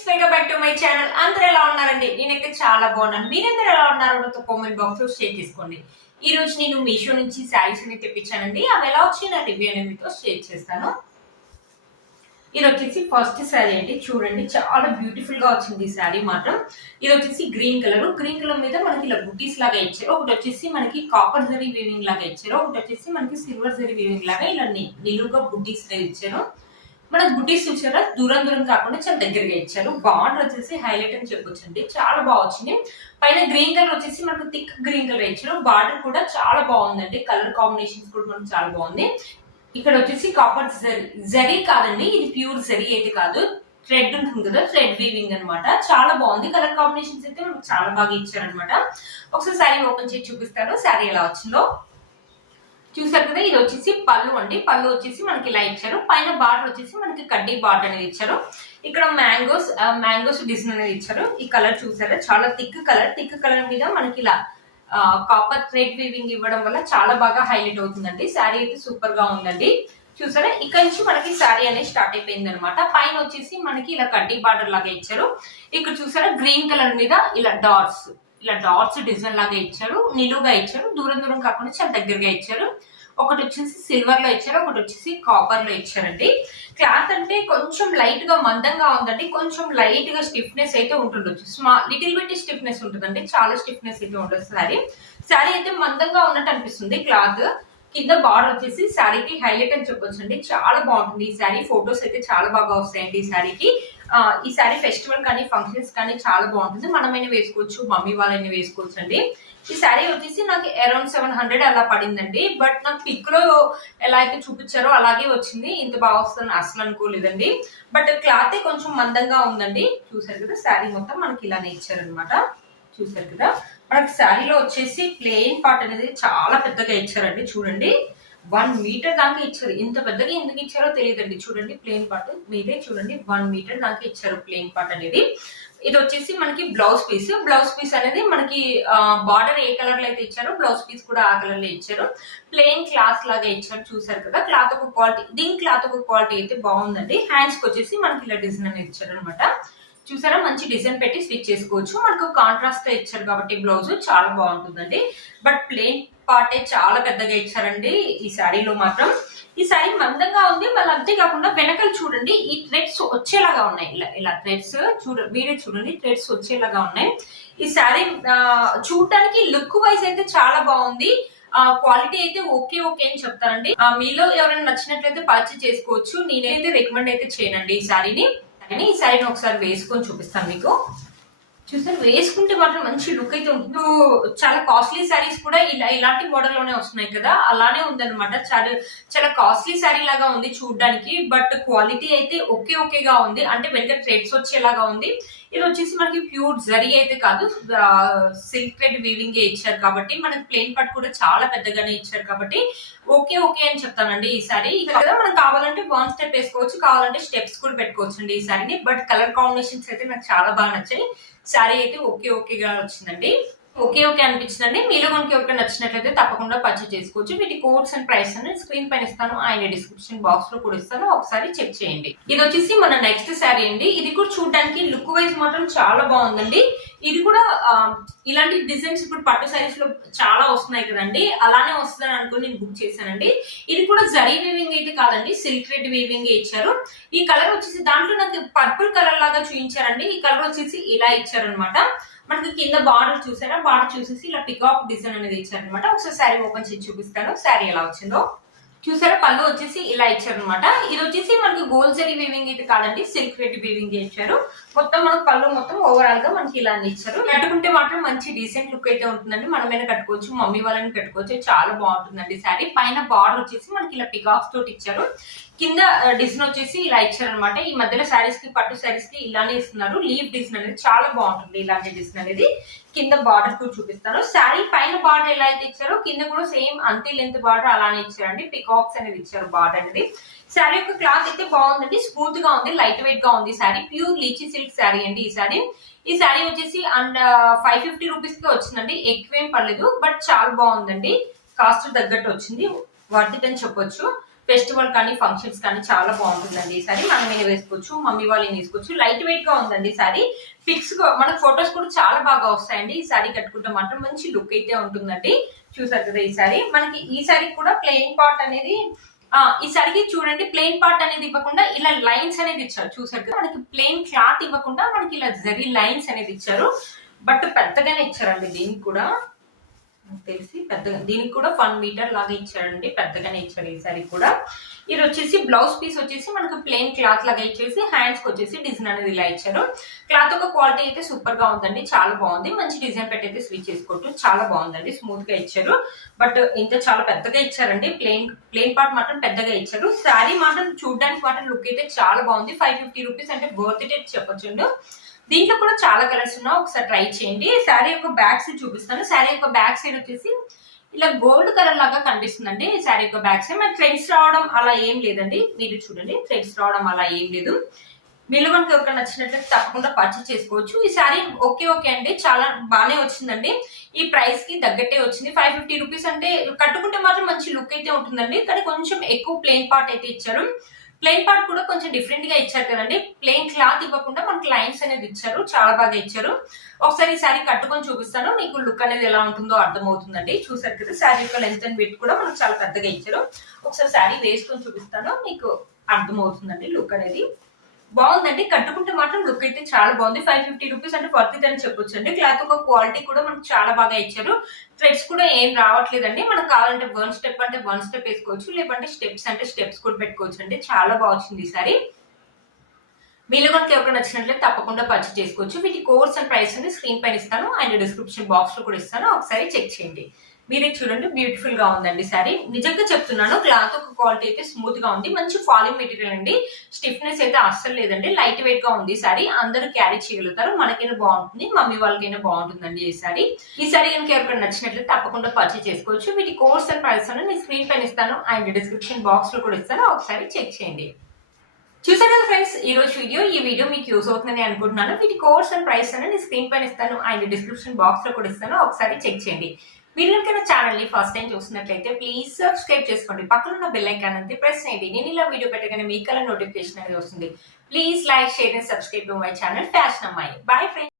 Friends welcome back to my channel అందరూ ఎలా ఉన్నారండి? నేనైతే చాలా బాగున్నాను. మీరందరూ ఎలా ఉన్నారో? నాతో కామెంట్ బాక్స్లో షేర్ చేసుకోండి. ఈ రోజు నేను మీషో నుంచి శారీస్ అని తెప్పించానండి. అవి ఎలా వచ్చి నా రివ్యూ అనేది మీతో షేర్ చేస్తాను. ఇది వచ్చేసి ఫస్ట్ శారీ అండి. చూడండి చాలా బ్యూటిఫుల్గా వచ్చింది ఈ శారీ మాత్రం. ఇది వచ్చేసి గ్రీన్ కలర్ గ్రీన్ కలర్ మీద మనకి ఇలా బుటీస్ లాగా ఇచ్చారు. ఒకటి వచ్చేసి మనకి కాపర్ జరీ వీవింగ్ లాగా ఇచ్చారు. ఒకటి వచ్చేసి మనకి సిల్వర్ జరీ వీవింగ్ లాగా ఇలా నిలువుగా బుటీస్ ఇచ్చారు. మనకు బుటీస్ చూసారా? దూరం దూరం కాకుండా చాలా దగ్గరగా ఇచ్చారు. బార్డర్ వచ్చేసి హైలైట్ అని చెప్పొచ్చండి చాలా బాగా వచ్చింది పైన గ్రీన్ కలర్ వచ్చేసి మనకు థిక్ గ్రీన్ కలర్ ఇచ్చారు. బార్డర్ కూడా చాలా బాగుందండి. కలర్ కాంబినేషన్స్ కూడా మనకు చాలా బాగుంది. ఇక్కడ వచ్చేసి కాపర్ జరీ జరీ కాదండి. ఇది ప్యూర్ జరీ అయితే కాదు. థ్రెడ్ ఉంటుంది కదా థ్రెడ్ వీవింగ్ అన్నమాట. చాలా బాగుంది. కలర్ కాంబినేషన్స్ అయితే మనకు చాలా బాగా ఇచ్చారనమాట ఒకసారి శారీ ఓపెన్ చేసి చూపిస్తాను. శారీ ఎలా వచ్చిందో. చూసారు కదా ఇది వచ్చేసి పళ్ళు అండి. పళ్ళు వచ్చేసి మనకి ఇలా ఇచ్చారు. పైన బార్డర్ వచ్చేసి మనకి కడ్డీ బార్డర్ అనేది ఇచ్చారు. ఇక్కడ మ్యాంగోస్ మ్యాంగోస్ డిజైన్ అనేది ఇచ్చారు. ఈ కలర్ చూసారా? చాలా థిక్ కలర్. థిక్ కలర్ మీద మనకి ఇలా కాపర్ థ్రెడ్ వీవింగ్ ఇవ్వడం వల్ల చాలా బాగా హైలైట్ అవుతుందండి. శారీ అయితే సూపర్గా ఉందండి. చూసారా? ఇక్కడ నుంచి మనకి శారీ అనేది స్టార్ట్ అయిపోయింది అనమాట పైన వచ్చేసి మనకి ఇలా కడ్డీ బార్డర్ లాగా ఇచ్చారు. ఇక్కడ చూసారా? గ్రీన్ కలర్ మీద ఇలా డాట్స్. ఇలా డాట్స్ డిజైన్ లాగా ఇచ్చారు నిలువుగా ఇచ్చారు దూరం దూరం కాకుండా చాలా దగ్గరగా ఇచ్చారు. ఒకటి వచ్చేసి సిల్వర్లో ఇచ్చారు ఒకటి వచ్చేసి కాపర్లో ఇచ్చారండి. క్లాత్ అంటే కొంచెం లైట్గా మందంగా ఉందండి కొంచెం లైట్గా స్టిఫ్నెస్ అయితే ఉంటుండొచ్చు. స్మాల్ లిటిల్ బిట్ స్టిఫ్నెస్ ఉంటుందండి చాలా స్టిఫ్నెస్ అయితే ఉండదు శారీ. శారీ అయితే మందంగా ఉన్నట్టు అనిపిస్తుంది క్లాత్ కింద బార్డర్ వచ్చేసి శారీకి హైలైట్ అని చెప్పొచ్చు అండి చాలా బాగుంటుంది. ఈ శారీ ఫొటోస్ అయితే చాలా బాగా వస్తాయండి ఈ శారీకి. ఈ శారీ ఫెస్టివల్ కానీ ఫంక్షన్స్ కానీ చాలా బాగుంటుంది. మనమైనా వేసుకోవచ్చు మమ్మీ వాళ్ళైనా వేసుకోవచ్చు అండి ఈ శారీ వచ్చేసి నాకు అరౌండ్ సెవెన్ హండ్రెడ్ అలా పడిందండి. బట్ నాకు పిక్లో ఎలా అయితే చూపించారో అలాగే వచ్చింది. ఇంత బాగా వస్తుందని అసలు అనుకోలేదండి. బట్ క్లాత్ కొంచెం మందంగా ఉందండి. చూసారు కదా శారీ మొత్తం మనకి ఇలానే ఇచ్చారనమాట చూసారు కదా. మనకి శారీలో వచ్చేసి ప్లెయిన్ పార్ట్ అనేది చాలా పెద్దగా ఇచ్చారండి చూడండి. వన్ మీటర్ దాకా ఇచ్చారు. ఇంత పెద్దగా ఎందుకు ఇచ్చారో తెలియదండి. చూడండి ప్లెయిన్ పార్ట్ మీరే చూడండి. వన్ మీటర్ దాకా ఇచ్చారు ప్లెయిన్ పార్ట్ అనేది. ఇది వచ్చేసి మనకి బ్లౌజ్ పీస్ బ్లౌజ్ పీస్ అనేది మనకి బార్డర్ ఏ కలర్లో అయితే ఇచ్చారో బ్లౌజ్ పీస్ కూడా ఆ కలర్లో ఇచ్చారు. ప్లెయిన్ క్లాత్ లాగా ఇచ్చారు చూసారు కదా. క్లాత్ ఒక క్వాలిటీ దీని క్లాత్ ఒక క్వాలిటీ అయితే బాగుందండి. హ్యాండ్స్కి వచ్చేసి మనకి ఇలా డిజైన్ అనేది ఇచ్చారు అనమాట చూసారా? మంచి డిజైన్ పెట్టి స్టిచ్ చేసుకోవచ్చు. మనకు కాంట్రాస్ట్తో ఇచ్చారు కాబట్టి బ్లౌజ్ చాలా బాగుంటుందండి. బట్ ప్లేన్ పార్టే చాలా పెద్దగా ఇచ్చారండి ఈ శారీలో మాత్రం. ఈ శారీ మందంగా ఉంది. మళ్ళీ అంతేకాకుండా వెనకలు చూడండి ఈ థ్రెడ్స్ వచ్చేలాగా ఉన్నాయి. ఇలా ఇలా థ్రెడ్స్ చూడ వీడియో చూడండి థ్రెడ్స్ వచ్చేలాగా ఉన్నాయి. ఈ శారీ చూడటానికి లుక్ వైజ్ అయితే చాలా బాగుంది. క్వాలిటీ అయితే ఓకే ఓకే అని చెప్తారండి ఆ, మీలో ఎవరైనా నచ్చినట్లయితే పర్చేజ్ చేసుకోవచ్చు. నేనైతే రికమెండ్ అయితే చేయనండి ఈ శారీని కానీ ఈ శారీని ఒకసారి వేసుకొని చూపిస్తాను మీకు. చూసారు వేసుకుంటే మాత్రం మంచి లుక్ అయితే ఉంటుంది. చాలా కాస్ట్లీ శారీస్ కూడా ఇలా ఇలాంటి మోడల్లోనే వస్తున్నాయి కదా అలానే ఉందన్నమాట. చాలా చాలా కాస్ట్లీ శారీ లాగా ఉంది చూడడానికి బట్ క్వాలిటీ అయితే ఓకే ఓకేగా ఉంది. అంటే వెనక ట్రేడ్స్ వచ్చేలాగా ఉంది. ఇది వచ్చేసి మనకి ప్యూర్ జరీ అయితే కాదు సిల్క్ థ్రెడ్ వీవింగ్ ఇచ్చారు కాబట్టి మనకి ప్లేన్ పట్ కూడా చాలా పెద్దగానే ఇచ్చారు కాబట్టి ఓకే ఓకే అని చెప్తానండి ఈ సారీ. కదా మనం కావాలంటే వన్ స్టెప్ వేసుకోవచ్చు కావాలంటే స్టెప్స్ కూడా పెట్టుకోవచ్చు అండి ఈ సారీని. బట్ కలర్ కాంబినేషన్స్ అయితే నాకు చాలా బాగా నచ్చాయి. సారీ అయితే ఓకే ఓకేగా వచ్చిందండి. ఓకే ఓకే అనిపించిందండి. మీలో మనకి ఎవరికి నచ్చినట్లయితే తప్పకుండా పర్చేజ్ చేసుకోవచ్చు. వీటి కోడ్స్ అండ్ ప్రైస్ అని స్క్రీన్ పైన ఇస్తాను. ఆయన డిస్క్రిప్షన్ బాక్స్లో కూడా ఇస్తాను. ఒకసారి చెక్ చేయండి. ఇది వచ్చేసి మన నెక్స్ట్ శారీ అండి. ఇది కూడా చూడడానికి లుక్ వైజ్ మాత్రం చాలా బాగుందండి. ఇది కూడా ఇలాంటి డిజైన్స్ ఇప్పుడు పట్టు శారీస్లో చాలా వస్తున్నాయి కదండి. అలానే వస్తుందని అనుకుని నేను బుక్ చేశానండి. ఇది కూడా జరీ వీవింగ్ అయితే కాదండి. సిల్క్ రెడ్ వీవింగ్ ఇచ్చారు. ఈ కలర్ వచ్చేసి దాంట్లో నాకు పర్పుల్ కలర్ లాగా చూపించారండి ఈ కలర్ వచ్చేసి ఇలా ఇచ్చారనమాట మనకి కింద బార్డర్ చూసారా? బార్డర్ చూసేసి ఇలా పికాక్ డిజైన్ అనేది ఇచ్చారనమాట ఒకసారి శారీ ఓపెన్ చేసి చూపిస్తాను. శారీ ఎలా వచ్చిందో. చూసారా? పళ్ళు వచ్చేసి ఇలా ఇచ్చారనమాట ఇది వచ్చేసి మనకి గోల్డ్ జరీ వీవింగ్ అయితే కాదండి. సిల్క్ రెడ్ వీవింగ్ ఇచ్చారు. మొత్తం మనకు పళ్ళు మొత్తం ఓవరాల్గా మనకి ఇలా ఇచ్చారు. కట్టుకుంటే మాత్రం మంచి డీసెంట్ లుక్ అయితే ఉంటుందండి. మనమైనా కట్టుకోవచ్చు మమ్మీ వాళ్ళని కట్టుకోవచ్చు. చాలా బాగుంటుందండి శారీ పైన బార్డర్ వచ్చేసి మనకి ఇలా పికాక్స్ తోటి ఇచ్చారు. కింద డిజైన్ వచ్చేసి ఇలా ఇచ్చారనమాట ఈ మధ్యలో శారీస్కి పట్టు శారీస్కి ఇలానే ఇస్తున్నారు. లీవ్ డిజైన్ అనేది చాలా బాగుంటుంది ఇలాంటి డిజైన్ అనేది. కింద బార్డర్ కూడా చూపిస్తాను శారీ పైన బార్డర్ ఎలా అయితే ఇచ్చారో కింద కూడా సేమ్ అంతే లెంత్ బార్డర్ అలానే ఇచ్చారండి. పికాక్స్ అనేది ఇచ్చారు బార్డర్ అనేది. శారీ యొక్క క్లాత్ అయితే బాగుందండి. స్మూత్గా ఉంది లైట్ వెయిట్గా ఉంది sari pure lichi silk sari అండి ఈ శారీ ఈ శారీ వచ్చేసి అండ్ ఫైవ్ ఫిఫ్టీ రూపీస్కి వచ్చిందండి. ఎక్కువేం పర్లేదు బట్ చాలా బాగుందండి. కాస్ట్ తగ్గట్టు వచ్చింది. వర్త్ అని చెప్పొచ్చు. ఫెస్టివల్ కానీ ఫంక్షన్స్ కానీ చాలా బాగుంటుందండి ఈ సారీ. మనం మీద వేసుకోవచ్చు మమ్మీ వాళ్ళని తీసుకోవచ్చు లైట్ వెయిట్గా ఉందండి ఈ సారీ. ఫిక్స్ మనకు ఫొటోస్ కూడా చాలా బాగా వస్తాయండి. ఈ సారీ కట్టుకుంటే మాత్రం మంచి లుక్ అయితే ఉంటుందండి. చూసారు కదా ఈ సారీ. మనకి ఈ సారీ కూడా ప్లెయిన్ పార్ట్ అనేది ఆ ఈ సారికి చూడండి ప్లెయిన్ పార్ట్ అనేది ఇవ్వకుండా ఇలా లైన్స్ అనేది ఇచ్చారు. చూసారు కదా మనకి ప్లెయిన్ క్లాత్ ఇవ్వకుండా మనకి ఇలా జరీ లైన్స్ అనేది ఇచ్చారు. బట్ పెద్దగానే ఇచ్చారండి దీనికి కూడా. తెలిసి పెద్దగా దీనికి కూడా వన్ మీటర్ లాగా ఇచ్చారండి పెద్దగానే ఇచ్చారు ఈ సారీ కూడా. ఇది వచ్చేసి బ్లౌజ్ పీస్ వచ్చేసి మనకు ప్లెయిన్ క్లాత్ లాగా ఇచ్చేసి హ్యాండ్స్కి వచ్చేసి డిజైన్ అనేది ఇలా ఇచ్చారు. క్లాత్ ఒక క్వాలిటీ అయితే సూపర్గా ఉందండి చాలా బాగుంది. మంచి డిజైన్ పెట్టి అయితే స్విచ్ చేసుకోవచ్చు చాలా బాగుందండి స్మూత్గా ఇచ్చారు. బట్ ఇంత చాలా పెద్దగా ఇచ్చారండి ప్లెయిన్ ప్లెయిన్ పార్ట్ మాత్రం పెద్దగా ఇచ్చారు. శారీ మాత్రం చూడడానికి మాత్రం లుక్ అయితే చాలా బాగుంది ఫైవ్ ఫిఫ్టీ రూపీస్ అంటే వర్త్ ఇట్ చెప్పొచ్చు దీంట్లో కూడా చాలా కలర్స్ ఉన్నా ఒకసారి ట్రై చేయండి. శారీ యొక్క బ్యాక్ సైడ్ చూపిస్తాను. శారీ యొక్క బ్యాక్ సైడ్ వచ్చేసి ఇలా గోల్డ్ కలర్ లాగా కనిపిస్తుందండి ఈ శారీ యొక్క బ్యాక్ సైడ్. మరి థ్రెడ్స్ రావడం అలా ఏం లేదండి. మీరు చూడండి. ఫ్రెండ్స్ రావడం అలా ఏం లేదు. మీరు మనకి ఎవరికి నచ్చినట్లయితే తప్పకుండా పర్చేస్ చేసుకోవచ్చు. ఈ శారీ ఓకే ఓకే అండి. చాలా బాగానే వచ్చిందండి. ఈ ప్రైస్కి తగ్గట్టే వచ్చింది. ఫైవ్ ఫిఫ్టీ రూపీస్ అంటే కట్టుకుంటే మాత్రం మంచి లుక్ అయితే ఉంటుందండి. కానీ కొంచెం ఎక్కువ ప్లెయిన్ పార్ట్ అయితే ఇచ్చారు. ప్లెయిన్ పార్ట్ కూడా కొంచెం డిఫరెంట్గా ఇచ్చారు కదండి. ప్లెయిన్ క్లాత్ ఇవ్వకుండా మనకి లైన్స్ అనేది ఇచ్చారు చాలా బాగా ఇచ్చారు. ఒకసారి ఈ శారీ కట్టుకొని చూపిస్తాను. మీకు లుక్ అనేది ఎలా ఉంటుందో అర్థమవుతుందండి. చూసారు కదా శారీ యొక్క లెంత్ అండ్ వెయిట్ కూడా మనకు చాలా పెద్దగా ఇచ్చారు. ఒకసారి శారీ వేసుకొని చూపిస్తాను మీకు అర్థమవుతుందండి లుక్ అనేది. బాగుందండి. కట్టుకుంటే మాత్రం లుక్ అయితే చాలా బాగుంది. ఫైవ్ ఫిఫ్టీ రూపీస్ అంటే వర్త్ అని చెప్పొచ్చు అండి క్లాత్ ఒక క్వాలిటీ కూడా మనకు చాలా బాగా ఇచ్చారు. థ్రెడ్స్ కూడా ఏం రావట్లేదండి. మనకు కావాలంటే వన్ స్టెప్ అంటే వన్ స్టెప్ వేసుకోవచ్చు లేదంటే స్టెప్స్ అంటే స్టెప్స్ కూడా పెట్టుకోవచ్చు అండి చాలా బాగుంది ఈసారి మీలో కనుక ఎవరికి నచ్చినట్లయితే తప్పకుండా పర్చేస్ చేసుకోవచ్చు. వీటి కోర్స్ అండ్ ప్రైస్ అనేది స్క్రీన్ పైన ఇస్తాను. అండ్ డిస్క్రిప్షన్ బాక్స్లో కూడా ఇస్తాను. ఒకసారి చెక్ చేయండి. మీరే చూడండి. బ్యూటిఫుల్గా ఉందండి సారీ నిజంగా చెప్తున్నాను క్లాత్ ఒక క్వాలిటీ అయితే స్మూత్గా ఉంది. మంచి ఫాలింగ్ మెటీరియల్ అండి. స్టిఫ్నెస్ అయితే అస్సలు లేదండి. లైట్ వెయిట్గా ఉంది సారీ అందరూ క్యారీ చేయగలుగుతారు. మనకైనా బాగుంటుంది. మమ్మీ వాళ్ళకైనా బాగుంటుందండి ఈ సారీ ఈ సారీ కనుక ఎవరికైనా నచ్చినట్లయితే తప్పకుండా పర్చేస్ చేసుకోవచ్చు. వీటి కోర్స్ అండ్ ప్రైస్ అనేది నేను స్క్రీన్ పైన ఇస్తాను. అండ్ డిస్క్రిప్షన్ బాక్స్లో కూడా ఇస్తాను. ఒకసారి చెక్ చేయండి. చూసారు కదా ఫ్రెండ్స్ ఈ రోజు వీడియో ఈ వీడియో మీకు యూస్ అవుతుందని అనుకుంటున్నాను. వీటి కోర్స్ అండ్ ప్రైస్ అనేది స్క్రీన్ పైన ఇస్తాను. అండ్ డిస్క్రిప్షన్ బాక్స్లో కూడా ఇస్తాను. ఒకసారి చెక్ చేయండి. మీరు కనుక ఛానల్ని ఫస్ట్ టైం చూసినట్లయితే ప్లీజ్ సబ్స్క్రైబ్ చేసుకోండి. పక్కన ఉన్న బెల్ ఐకాన్ అంతే ప్రెస్ చేయండి. నేను ఇలా వీడియో పెట్టగానే మీకు నోటిఫికేషన్ అనేది వస్తుంది. Please like share and subscribe to my channel fashion అమ్మాయి బాయ్ ఫ్రెండ్స్